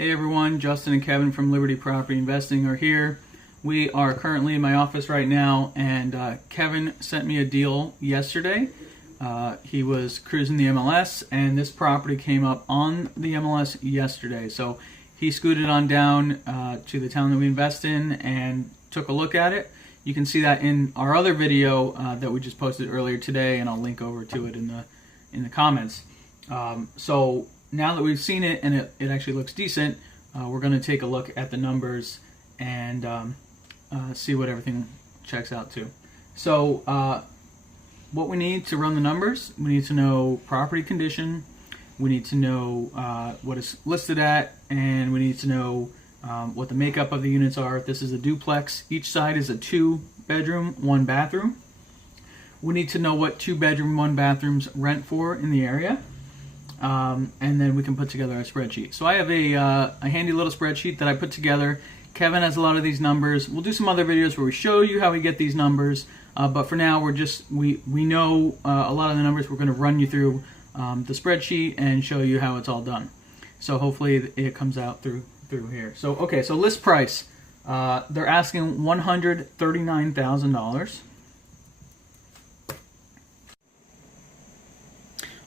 Hey everyone, Justin and Kevin from Liberty Property Investing are here. We are currently in my office right now, and Kevin sent me a deal yesterday. He was cruising the MLS, and this property came up on the MLS yesterday. So he scooted on down to the town that we invest in and took a look at it. You can see that in our other video that we just posted earlier today, and I'll link over to it in the comments. So now that we've seen it and it actually looks decent, we're going to take a look at the numbers and see what everything checks out to. So what we need to run the numbers, we need to know property condition, we need to know what it's listed at, and we need to know what the makeup of the units are. If this is a duplex, each side is a 2-bedroom, 1-bathroom. We need to know what 2-bedroom, 1-bathrooms rent for in the area. And then we can put together a spreadsheet. So I have a handy little spreadsheet that I put together. Kevin has a lot of these numbers. We'll do some other videos where we show you how we get these numbers. But for now, we know a lot of the numbers. We're going to run you through the spreadsheet and show you how it's all done. So hopefully it comes out through here. So okay, so list price. They're asking $139,000.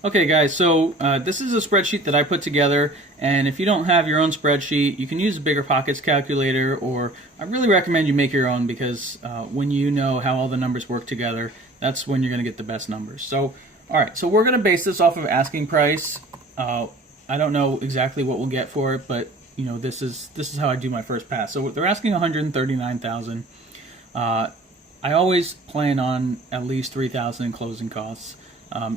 Okay guys, so this is a spreadsheet that I put together, and if you don't have your own spreadsheet, you can use a Bigger Pockets calculator, or I really recommend you make your own, because when you know how all the numbers work together, that's when you're going to get the best numbers. So, alright, so we're going to base this off of asking price. I don't know exactly what we'll get for it, but you know, this is how I do my first pass. So they're asking $139,000. I always plan on at least $3,000 in closing costs.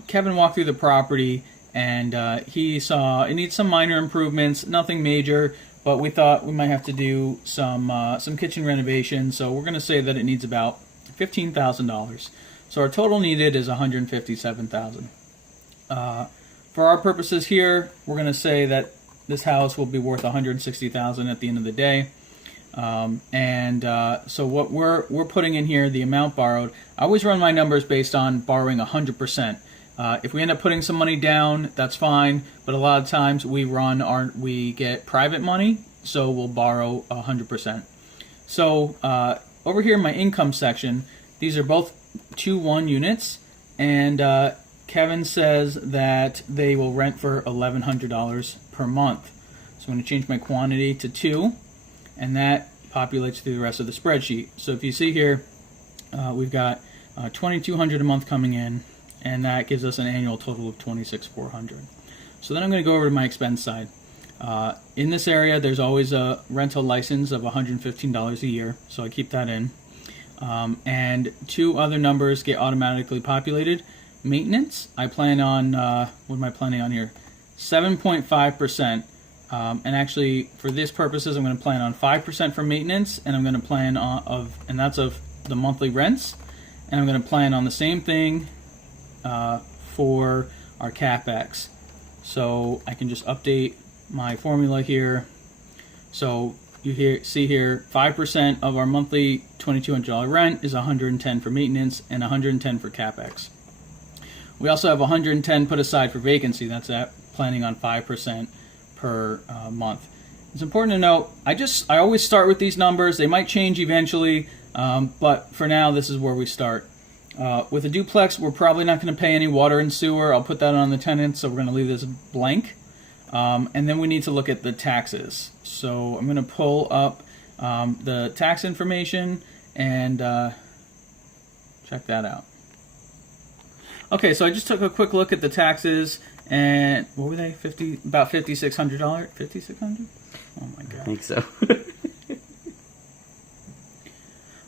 Kevin walked through the property, and he saw it needs some minor improvements, nothing major, but we thought we might have to do some kitchen renovation. So we're going to say that it needs about $15,000. So our total needed is $157,000. For our purposes here, we're going to say that this house will be worth $160,000 at the end of the day. So what we're putting in here, the amount borrowed, I always run my numbers based on borrowing 100%. If we end up putting some money down, that's fine, but a lot of times we get private money, so we'll borrow 100%. So over here in my income section, these are both 2-1 units, and Kevin says that they will rent for $1,100 per month. So I'm going to change my quantity to 2, and that populates through the rest of the spreadsheet. So if you see here, we've got $2,200 a month coming in, and that gives us an annual total of $26,400. So then I'm going to go over to my expense side. In this area, there's always a rental license of $115 a year, so I keep that in. And 2 other numbers get automatically populated. Maintenance, I plan on, what am I planning on here? 7.5%. And actually, for this purposes, I'm going to plan on 5% for maintenance, and I'm going to plan on that's of the monthly rents, and I'm going to plan on the same thing for our CapEx. So I can just update my formula here. So you see here, 5% of our monthly $2,200 rent is $110 for maintenance and $110 for CapEx. We also have $110 put aside for vacancy. That's planning on 5% per month. It's important to note, I always start with these numbers. They might change eventually, but for now, this is where we start. With a duplex, we're probably not going to pay any water and sewer. I'll put that on the tenants, so we're going to leave this blank. And then we need to look at the taxes. So I'm going to pull up the tax information and check that out. Okay, so I just took a quick look at the taxes, and what were they? About $5,600. $5,600? Oh my god! I think so.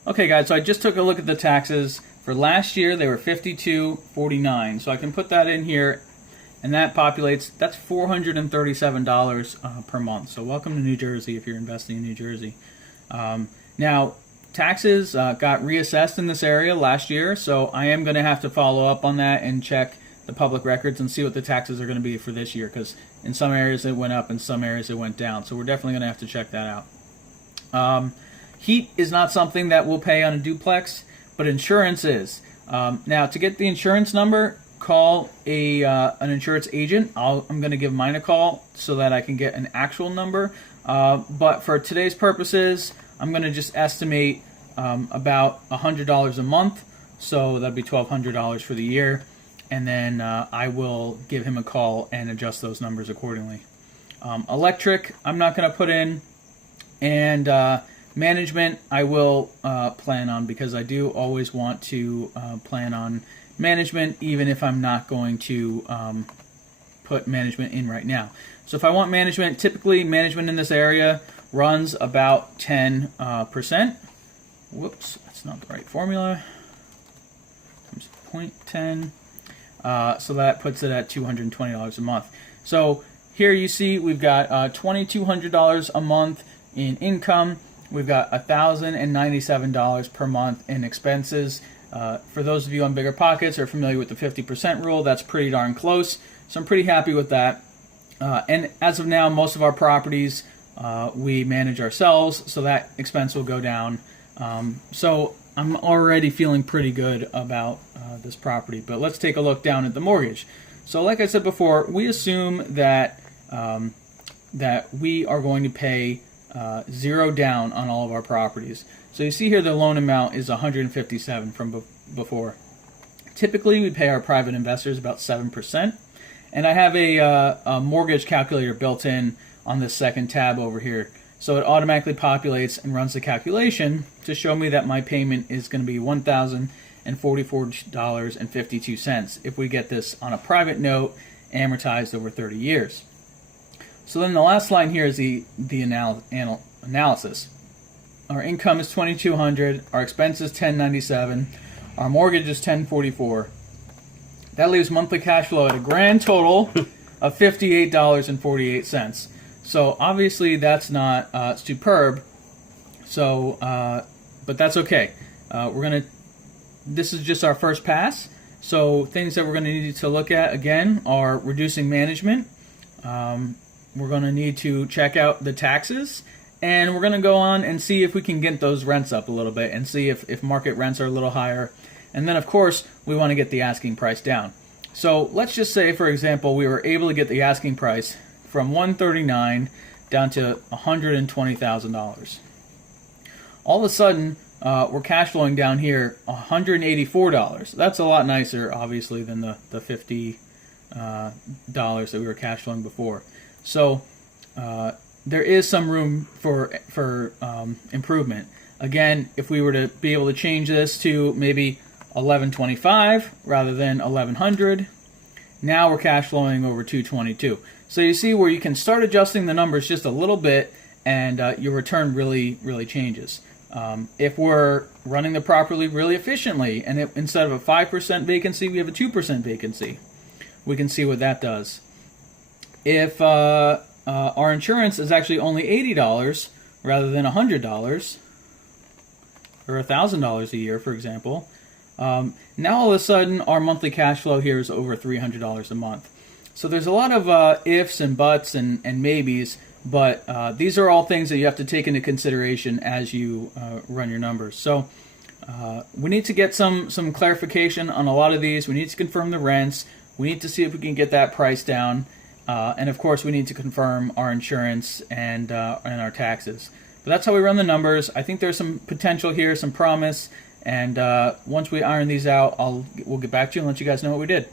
Okay, guys. So I just took a look at the taxes for last year. They were $52.49. So I can put that in here, and that populates. That's $437 per month. So welcome to New Jersey if you're investing in New Jersey. Now, taxes got reassessed in this area last year, so I am going to have to follow up on that and check the public records and see what the taxes are going to be for this year, because in some areas it went up, in some areas it went down. So we're definitely going to have to check that out. Heat is not something that we'll pay on a duplex, but insurance is. Now, to get the insurance number, call an insurance agent. I'm going to give mine a call so that I can get an actual number. But for today's purposes, I'm going to just estimate about $100 a month. So that'd be $1,200 for the year. And then I will give him a call and adjust those numbers accordingly. Electric, I'm not going to put in. And management, I will plan on, because I do always want to plan on management, even if I'm not going to put management in right now. So if I want management, typically management in this area runs about 10%. Whoops, that's not the right formula. 0.10. So that puts it at $220 a month. So here you see we've got $2,200 a month in income. We've got $1,097 per month in expenses. For those of you on Bigger Pockets are familiar with the 50% rule, that's pretty darn close. So I'm pretty happy with that. And as of now, most of our properties we manage ourselves, so that expense will go down. So I'm already feeling pretty good about this property. But let's take a look down at the mortgage. So like I said before, we assume that that we are going to pay zero down on all of our properties. So you see here the loan amount is $157 from before. Typically we pay our private investors about 7%. And I have a mortgage calculator built in on this second tab over here. So it automatically populates and runs the calculation to show me that my payment is going to be $1,044.52 if we get this on a private note amortized over 30 years. So then the last line here is the analysis. Our income is $2,200, our expense is $1,097, our mortgage is $1,044. That leaves monthly cash flow at a grand total of $58.48. So obviously that's not superb. So, but that's okay. This is just our first pass. So things that we're going to need to look at again are reducing management. We're going to need to check out the taxes, and we're going to go on and see if we can get those rents up a little bit and see if market rents are a little higher. And then, of course, we want to get the asking price down. So let's just say, for example, we were able to get the asking price from $139,000 down to $120,000. All of a sudden, we're cash flowing down here $184. That's a lot nicer, obviously, than the $50 that we were cash flowing before. So there is some room for improvement. Again, if we were to be able to change this to maybe $1,125 rather than $1,100, now we're cash flowing over $222. So you see where you can start adjusting the numbers just a little bit, and your return really changes. If we're running the property really efficiently, and instead of a 5% vacancy, we have a 2% vacancy, we can see what that does. If our insurance is actually only $80 rather than $100 or $1,000 a year, for example, now all of a sudden our monthly cash flow here is over $300 a month. So there's a lot of ifs and buts and maybes, but these are all things that you have to take into consideration as you run your numbers. So we need to get some clarification on a lot of these. We need to confirm the rents. We need to see if we can get that price down. And of course, we need to confirm our insurance and our taxes. But that's how we run the numbers. I think there's some potential here, some promise. And once we iron these out, we'll get back to you and let you guys know what we did.